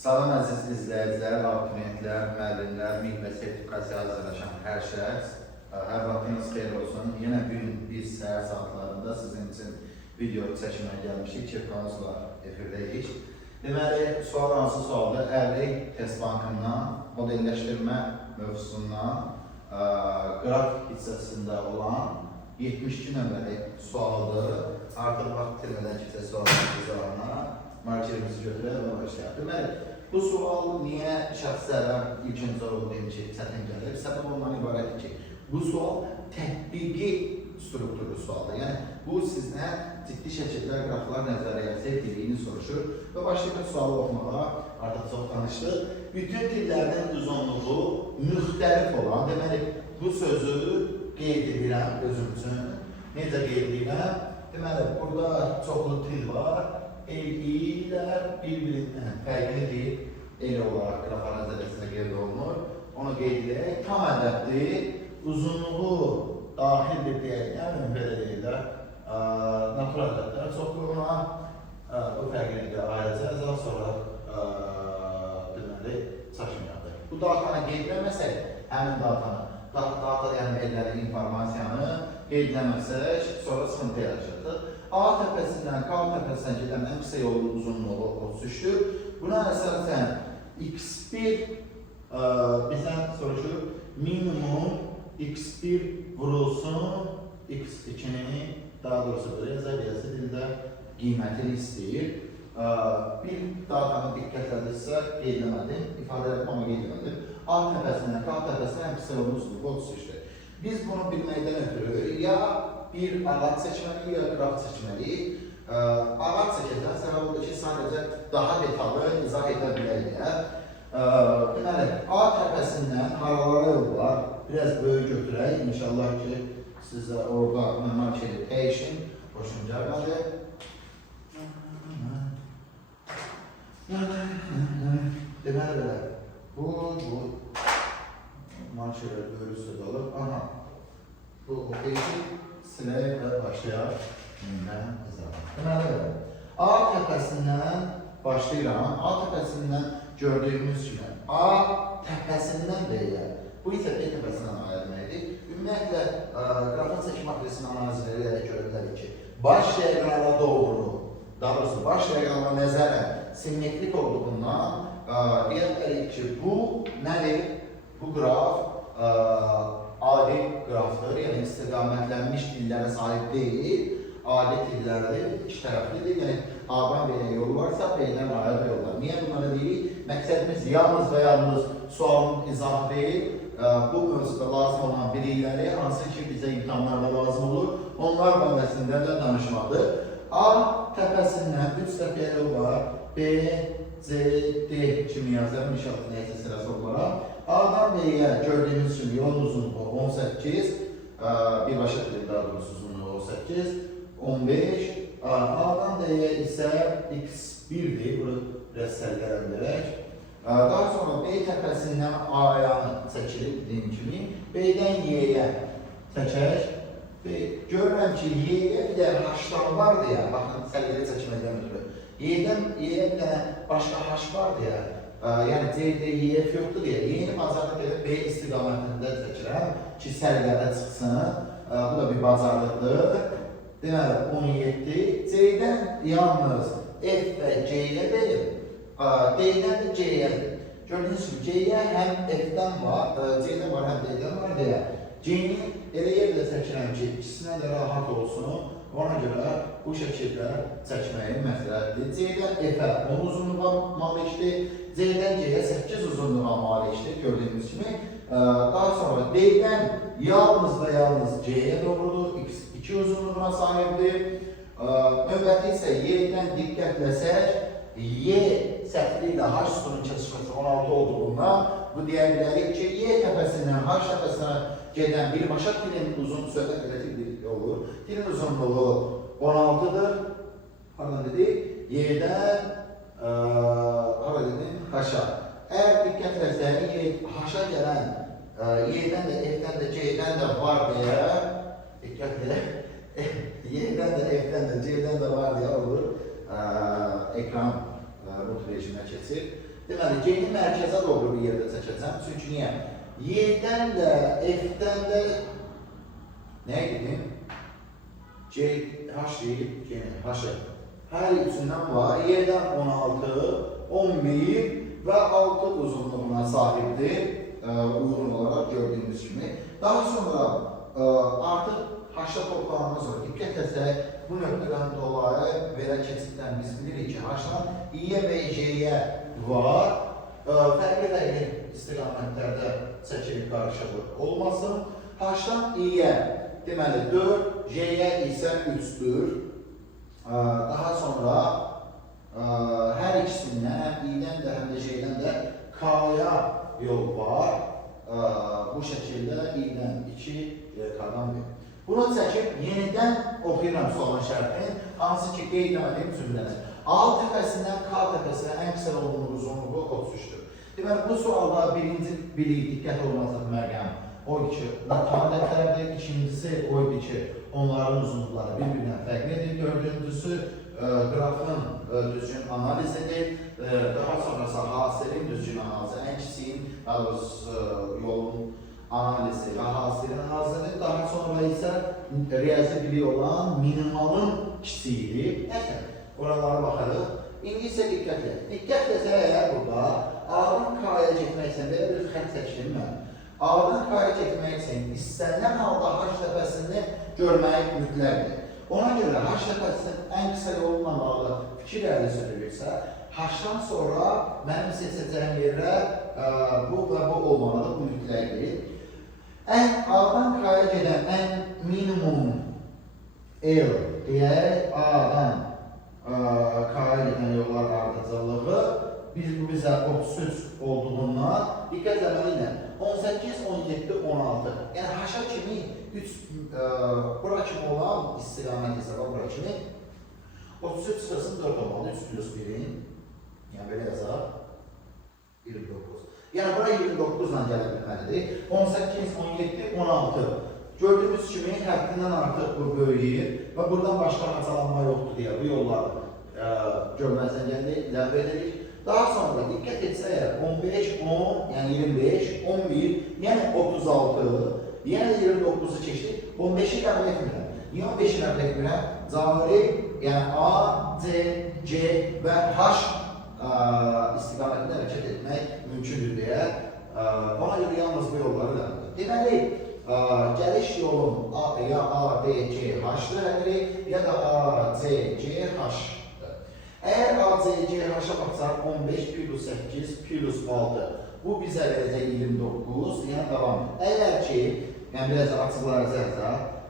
Salam əziz izləyicilər, abituriyentlər, müəllimlər, MİQ və sertifikasiya hazırlaşan hər şəxs, hər vaxtınız xeyir olsun. Yenə bir gün biz səhər saatlarında sizin üçün video çəkməyə gəlmişik. Çırpağınızla efirdəyik. Deməli, sual hansı sualdır? Ərlik test bankından, modelləşdirmə mövzusundan, qraf hissəsində olan 72 nömrəli sualdır. Artıq vaxt itirmədən keçək sualın izahına. Markerimizi götürək və başlayaq. Deməli, bu sual niyə şəxslərə ilkin zorluq demişik, çətin gəlir? Səbəb ondan ibarətdir ki, bu sual tətbiqi strukturlu sualdır. Yəni, bu sizdən ciddi şəkildə qraflar nəzəriyyəsi etdiyini soruşur və başlayıb sualı oxumağa artıq çox tanışdıq. Bütün dillərdən uzunluğu müxtəlif olan, deməli, bu sözü qeyd edirəm özüm üçün. Necə qeyd edirəm? Deməli, burada çoxlu til var. El-ilər bir-birindən fərqlidir. El olaraq qrafa nəzəriyyəsində qeyd olunur. Onu qeyd edək. Tam ədəddir. Uzunluğu daxildir deyək. Yəni, belə deyirlər. Natural ədədlər çoxluğuna bu fərqlidir. Ayrıca daha sonra deməli, çaşmayaqdır. Bu datanı qeyd eləməsək, həmin datanı, yəni ellərin informasiyanı qeyd eləməsək, sonra sıxıntı yaradacaqdır. A təpəsindən K təpəsinə gedən ən qısa yolun uzunluğu 33-dür. Buna əsasən x1 bizdən soruşur, minimum x1 vurulsun, x2-nin, daha doğrusu böyle yazı dildə qiymətini istəyir. Bir datanı diqqətlədirsə, qeyd eləmədim, ifadə edib ama qeyd eləmədim. A təpəsindən K təpəsinə ən qısa yolun uzunluğu 33-dür. Biz bunu bilməkdən ötürü ya bir ağac seçməliyik, ya qraf seçməliyik. Ağac seçəcək, səbəb odur ki, sadəcə daha detallı izah edə biləyik. Deməli, A təpəsindən haralara yol var, biraz böyük götürək. İnşallah ki, sizə orada məmak edin, hoşum gəlmədi. Deməli belə, bu marşeler böyle söz alır. Aha, bu okeyki silək və başlayaq. Mən izah. Deməli belə, A təpəsindən başlayıram. A təpəsindən gördüyümüz kimi, A təpəsindən deyək. Bu isə B təpəsindən ayrı deməkdir. Ümumiyyətlə, qrafın seçim matrisindən analizləri ilə görə bilərik ki, baş diaqrama doğru, daha doğrusu baş diaqrama nəzərən simmetrik olduğundan deyə bilərik ki, bu nədir? Bu qraf adi qrafdır, yəni istiqamətlənmiş dillərə sahib deyil, adi dillərdir, iki tərəflidir. Yəni, A-dan B-yə yol varsa, B-dən A-ya yol var. Niyə bunları deyirik? Məqsədimiz yalnız və yalnız sualın izahı deyil, bu mövzuda lazım olan bilikləri, hansı ki bizə imkanlarla lazım olur, onlar barəsində də danışmaqdır. A təpəsindən 3 səfiyyə yol var, B, C, D kimi yazarım, inşallah neyse sırası olaraq. A'dan B'ye gördüğümüz için yolun uzunluğu 18, birbaşa dilin daha doğrusu uzunluğu 18, 15. A'dan D'ye ise x1'dir, bunu biraz sərgələndirək. Daha sonra B təpəsindən A'ya çəkilir, dediyim kimi, B'dən Y'ye çəkək. Görürəm ki, Y'ye bir də H'dan var deyə, baxın, sərgələ çəkməkdən ötürü. Y'dən Y'ye bir dənə başqa H var deyə, yəni C-də YF yoxdur deyə, yeni bazarlıq edib B istiqamətində çəkirəm ki, sərgələ çıxsın. Bu da bir bazarlıqdır. Deməli, 17. C-dən yalnız F və C-yə deyil, D-dən də C-yə. Gördüyünüz kimi, C-yə həm F-dən var, C-dən var, həm D-dən var deyə. C-ni elə yerdə çəkirəm ki, ikisinə də rahat olsun. Ona görə bu şəkildə çəkməyin məsləhətdir. C-dən F-ə 10 uzunluğa malikdir, C-dən G-yə 8 uzunluğa malikdir, gördüyünüz kimi. Daha sonra D-dən yalnız və yalnız G-yə doğrudur, X2 uzunluğuna sahibdir. Növbəti isə Y-dən diqqətləsək, Y səthli ilə H sütunun kesişməsi 16 olduğundan bu deyə bilərik ki, Y təpəsindən H təpəsinə gedən birbaşa tilin uzun söhbət edildiyi olur. Tilin uzunluğu 16'dır. Harada dedik? Y'dən H-a. Əgər diqqətləsək, H-a gələn Y'dən də, F-dən də, C-dən də var deyə, diqqətlə, Y'dən də, F-dən də, C-dən də var deyə olur. Ekran root rejimə keçir. Deməli, C-ni mərkəzə doğru bir yerdə çəkəcəm. Çünki niyə? Y-dən də, F-dən də nəyə gedim? C, H deyil, C-ni, H-ı. Hər üçündən var. Y-dən 16, 11 və 6 uzunluğuna sahibdir. Uyğun olaraq gördüyünüz kimi. Daha sonra artıq H-da toplanandan sonra diqqət etsək, bu nöqtədən dolayı belə keçiddən biz bilirik ki, H-dan I-yə və J-yə var. Fərqli istiqamətlərdə çəkilik qarışıqlıq olmasın. H-dan I-yə deməli 4, J-yə isə 3-dür. Daha sonra hər ikisindən həm I-dən də həm də J-dən də K-ya yol var. Bu şəkildə I-dən 2, K-dan 1. Bunu çəkib yenidən oxuyuram sualın şərtini, hansı ki qeyd etmədiyim cümlədir. A təpəsindən K təpəsinə ən qısa yolunun uzunluğu 33-dür. Deməli, bu sualda birinci bilik diqqət olmazlıq mərqəm oydu ki, tam dəftərdir. İkincisi oydu ki, onların uzunluqları bir-birindən fərqlidir. Dördüncüsü, qrafın düzgün analizidir. Daha sonrası hasilin düzgün analizi, ən kiçiyin, daha doğrusu yolun analizi və hasilin analizidir. Daha sonra isə riyazi bilik olan minimalın kiçiyidir. Nəysə, oralara baxarıq. İndi isə diqqətlə. Diqqətləsə əgər burada A-dan K-ya getmək üçün belə bir xət çəkdim mən. A-dan K-ya getmək üçün istənilən halda H təpəsini görmək mütləqdir. Ona görə H təpəsinin ən qısa yolunla bağlı fikir əldə sürülürsə, H-dan sonra mənim seçəcəyim yerə bu və bu olmalıdır, bu mütləqdir. A-dan K-ya gedən ən minimum L deyək, A-dan K-ya gedən yollar ardıcılığı bu bizə 33 olduğundan diqqət etməliylə 18, 17, 16. Yəni H-a kimi bura kimi olan istiqamət hesaba bura kimi 33 sırasını 4 olmalı, 3 plus 1'in yəni belə yazaq 29. Yəni bura 29 ilə gələ bilməlidir. 18, 17, 16. Gördüyümüz kimi həddindən artıq bu böyüyür və buradan başqa hacalanma yoxdur deyə bu yolları görməzdən gəlirik, ləğv edirik. Daha sonra diqqət etsək, 15, 10, yəni 25, 11, yəni 36, yəni 29'u keçdik, 15'i ləğv etmirəm. Niyə 15'i ləğv etmirəm? Cavabı, yəni A, C, C və H istiqamətində hərəkət etmək mümkündür deyə. Ona görə yalnız bu yolları ləğv edir. Deməli, gəliş yolum ya A, B, C, H-dır, ya da A, C, C, H. Əgər A, C, C, H-a baxsaq 15 plus 8 plus 6. Bu bizə verəcək 29, yəni davam edir. Əgər ki, yəni biraz açıqlayacaqsa,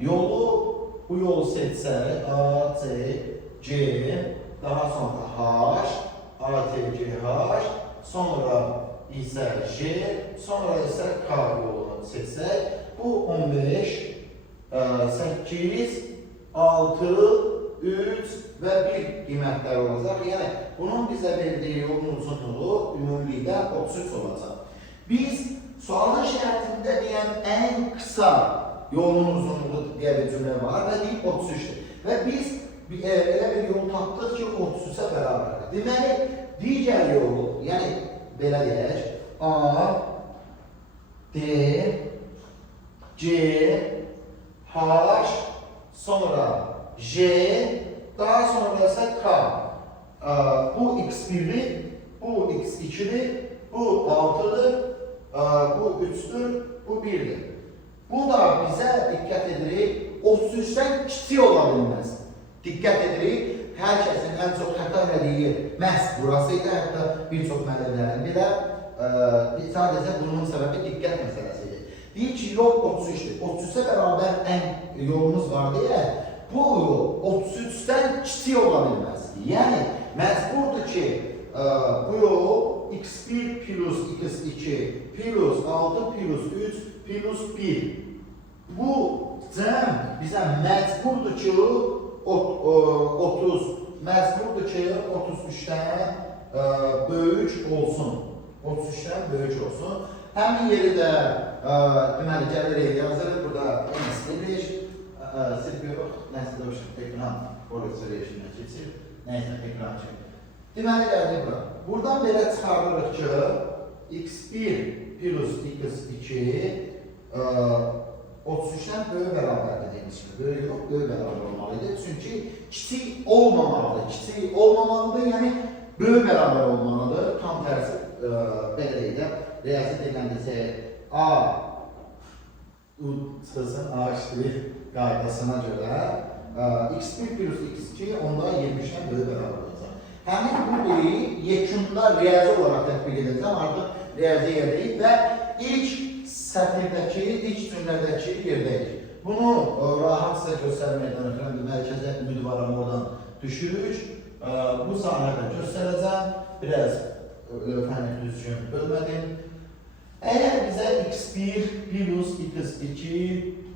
bu yolu seçsək, A, C, C, daha sonra H, A, C, C, H, sonra isə J, sonra isə K yolunu seçsək, bu 15, 8, 6, 3 və 1 qiymətlər olacaq. Yəni, bunun bizə verdiyi yolun uzunluğu ümumilikdə 33 olacaq. Biz sualın şərtində deyən ən qısa yolun uzunluğu deyə bir cümlə var və deyib 33'dür. Və biz elə bir yol tapdıq ki, 33'ə bərabərdir. Deməli, digər yolu, yəni belə deyək, A, D, C, H, sonra J, daha sonra ise K. Bu x1'dir, bu x2'dir, bu 6'dır, bu 3'dür, bu 1'dir. Bu da bizə diqqət edirik, 33'dən kiçik ola bilməz. Diqqət edirik, hər kəsin ən çox xəta elədiyi məhz burasıydı, hətta bir çox müəllimlərin belə sadəcə bunun səbəbi diqqət məsələsidir. Deyir ki, yol 33'dir. 33'ə bərabər ən yolumuz var deyə, bu yol 33'dən kiçik ola bilməz. Yəni, məcburdur ki, bu yol x1 plus x2 plus 6 plus 3 plus 1. Bu cəm bizə məcburdur ki, 33'dən böyük olsun. 33'dən böyük olsun. Həmin yeri də deməli gəlirik, yazırıq burada n-siliş, silpiyoruz, nəsə dövüşün ekran orası rejimine keçir. Nəysə ekran çekilir. Deməli gəldik bura. Buradan belə çıxardırıq ki, x1 plus x2 33-dən böyük bərabərdir deyimiz kimi. Böyük yox, böyük bərabər olmalıdır. Çünki kiçik olmamalıdır. Kiçik olmamalıdır, yəni böyük bərabər olmalıdır. Tam tərsi belə deyək də, riyaziyyat ediləndirsə A çıxılsın A işdir qaydasına görə x1 plus x2 onda 23-dən böyük bərabər olacaq. Həmin bu deyi yekunda riyazi olaraq tətbiq edəcəm. Artıq riyaziyyat deyil və ilk sətirdəki, ilk cümlədəki yerdəyik. Bunu rahat sizə göstərməkdən ötürü mərkəzə ümidvaram oradan düşürük. Bu sahədə göstərəcəm. Biraz lövhəni düzgün bölmədim. Əgər bizə x1 plus x2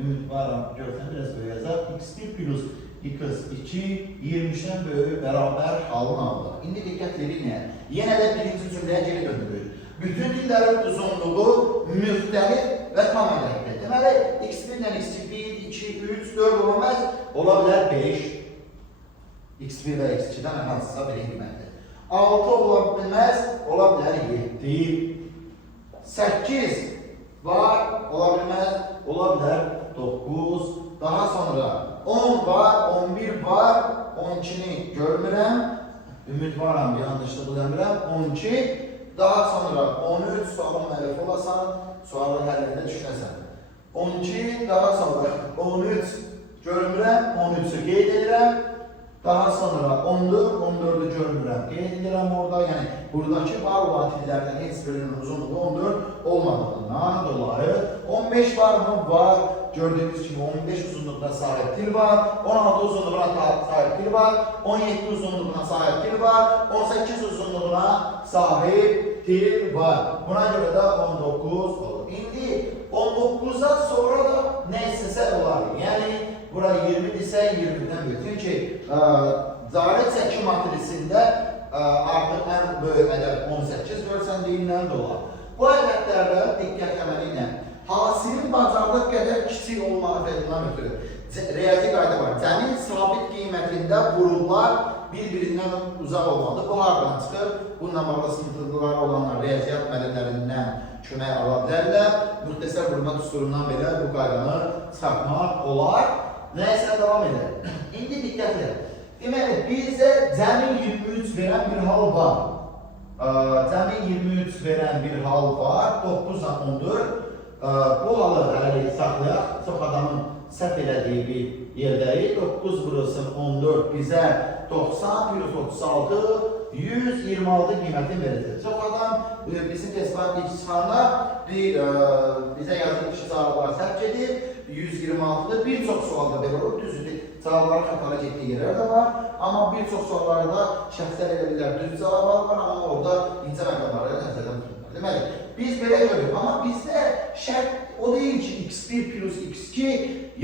ümidvaram görsən biraz böyüyəcək. x1 plus x2 23-dən böyük bərabər halını aldı. İndi diqqət edin, yenə də birinci cümləyə geri döndürürük. Bütün dillərin uzunluğu müxtəlif və tam ədəddir. Deməli, x1 ilə x2 1, 2, 3, 4 olmaz, ola bilər 5. x1 və x2-dən hansısa bir qiymətdir. 6 ola bilməz, ola bilər 7. 8 var, ola bilməz, ola bilər 9. Daha sonra 10 var, 11 var, 12-ni görmürəm. Ümidvaram, yanlışlıq eləmirəm. 12. Daha sonra 13 sualın müəllifi olasan, sualın həlində düşünəsən. 12, daha sonra 13 görmürəm, 13'ü qeyd edirəm. Daha sonra 14, 14'ü görmürəm, qeyd edirəm orada. Yəni, buradakı var olan tillərdən heç birinin uzunluğu 14 olmadığından dolayı 15 var mı? Var. Gördüğünüz kimi 15 uzunluğuna sahip til var, 16 uzunluğuna sahip til var, 17 uzunluğuna sahip til var, 18 uzunluğuna sahip til var. Buna göre de 19 olur. İndi 19'dan sonra da ne istese olar. Yani bura 20 ise 20'den büyük. Çünkü zaret çəki matrisində artıq ən böyük ədəd 18 görsəndiyindən dolar. Bu ədədlərdə diqqət əməli hasilin bacardığı qədər kiçik olmağı verilen ötürü. Riyazi qayda var. Cəmin sabit qiymətində vurullar bir-birindən uzaq olmalıdır. Bu hardan çıxır? Bununla bağlı sınıflıqlar olanlar riyaziyyat müəllimlərindən kömək ala bilərlər. Müxtəsər vurma düsturundan belə bu qaydanı çıxartmaq olar. Nəyəsə davam edir. İndi diqqət edin. Deməli, bizə cəmin 23 verən bir hal var. Cəmin 23 verən bir hal var. 9'dan 14. Bu halı hələ saxlayaq. Çox adamın səhv elədiyi bir yerdəyik. 9 vurulsun 14 bizə 90 plus 36 126 qiymətin verəcək. Çox adam bizim tespit çıxanda bizə yazılmış cavablar səhv gedir. 126'dır. Bir çox sualda belə olur. Düzdür. Cavabların xətalı getdiyi yerlər də var. Amma bir çox suallarda şəxslər elə bilər düz cavablar var. Amma orada incə məqamları nəzərdən tutulur. Deməli, biz belə görürük. Amma bizdə şərt o deyil ki, x1 plus x2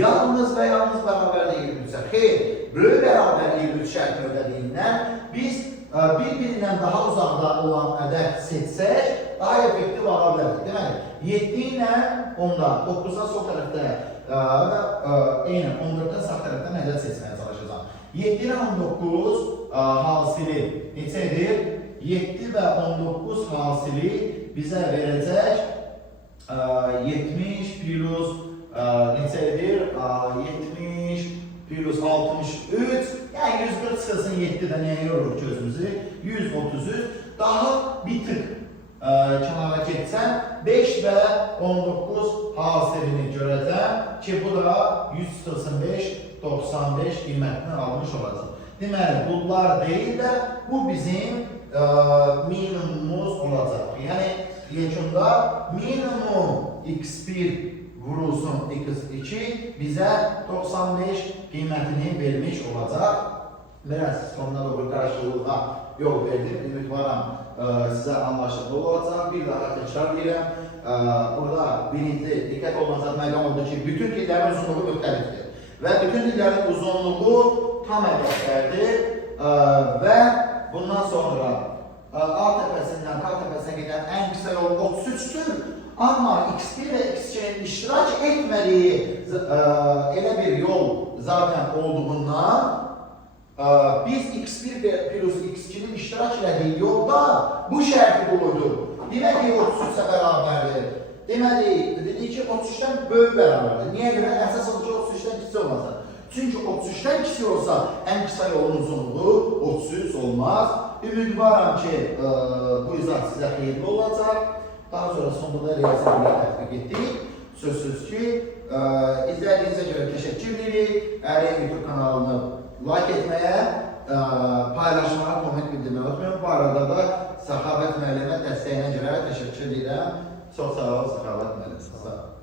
yalnız və yalnız bərabərdə 23'ə. Xeyr, böyük bərabər 23 şərtini ödədiyindən biz bir-birindən daha uzaqda olan ədəd seçsək, daha effektiv ala bilərdik. Deməli, 7 ilə 10'dan, 9'dan sol tərəfdə, eynən 14'dən sağ tərəfdən ədəd seçməyə çalışacağım. 7 ilə 19 hasili neçə edir? 7 və 19 hasili bizə verəcək 70 plus neçə edir? 70 plus 63, yəni 140 çıxılsın 7'dən nəyə yoruruq gözümüzü? 133, daha bir tık kənara keçsən 5 və 19 hasilini görəcəm ki, bu da 100 çıxılsın 5, 95 qiymətini almış olacaq. Deməli, bunlar deyil də bu bizim minimumumuz olacaq. Yəni, yekunda minimum x1 vurulsun x2 bizə 95 qiymətini vermiş olacaq. Biraz sonuna doğru qarşılığa yol verdim. Ümidvaram sizə anlaşılır olacaq. Bir daha təkrar edirəm. Burada birinci diqqət olunacaq məqam oldu ki, bütün dillərin uzunluğu müxtəlifdir. Və bütün dillərin uzunluğu tam ədədlərdir. Və bundan sonra A təpəsindən K təpəsinə gedən ən qısa yol 33'tür. Amma x1 və x2'nin iştirak etmədiyi elə bir yol zaten olduğundan Biz x1 plus x2'nin iştirak elədiyi yolda bu şərti qoydu. Deməli 33-ə bərabərdir. Deməli, dedik ki 33-dən böyük bərabərdir. Niyə görə? Əsas odur ki 33-dən kiçik olmasın. Çünki 33-dən kiçik olsa ən qısa yolun uzunluğu 33 olmaz. Ümidvaram ki bu izah sizə xeyirli olacaq. Daha sonra sonunda riyaziyyatı tətbiq etdik. Sözsüz ki, izlədiyinizə görə təşəkkür edirik. Əriyə YouTube kanalını like etməyə, paylaşmağa, komment bildirməyə unutmayın. Bu arada da Səxavət müəllimə dəstəyinə görə təşəkkür edirəm. Çox sağ ol, Səxavət müəllim.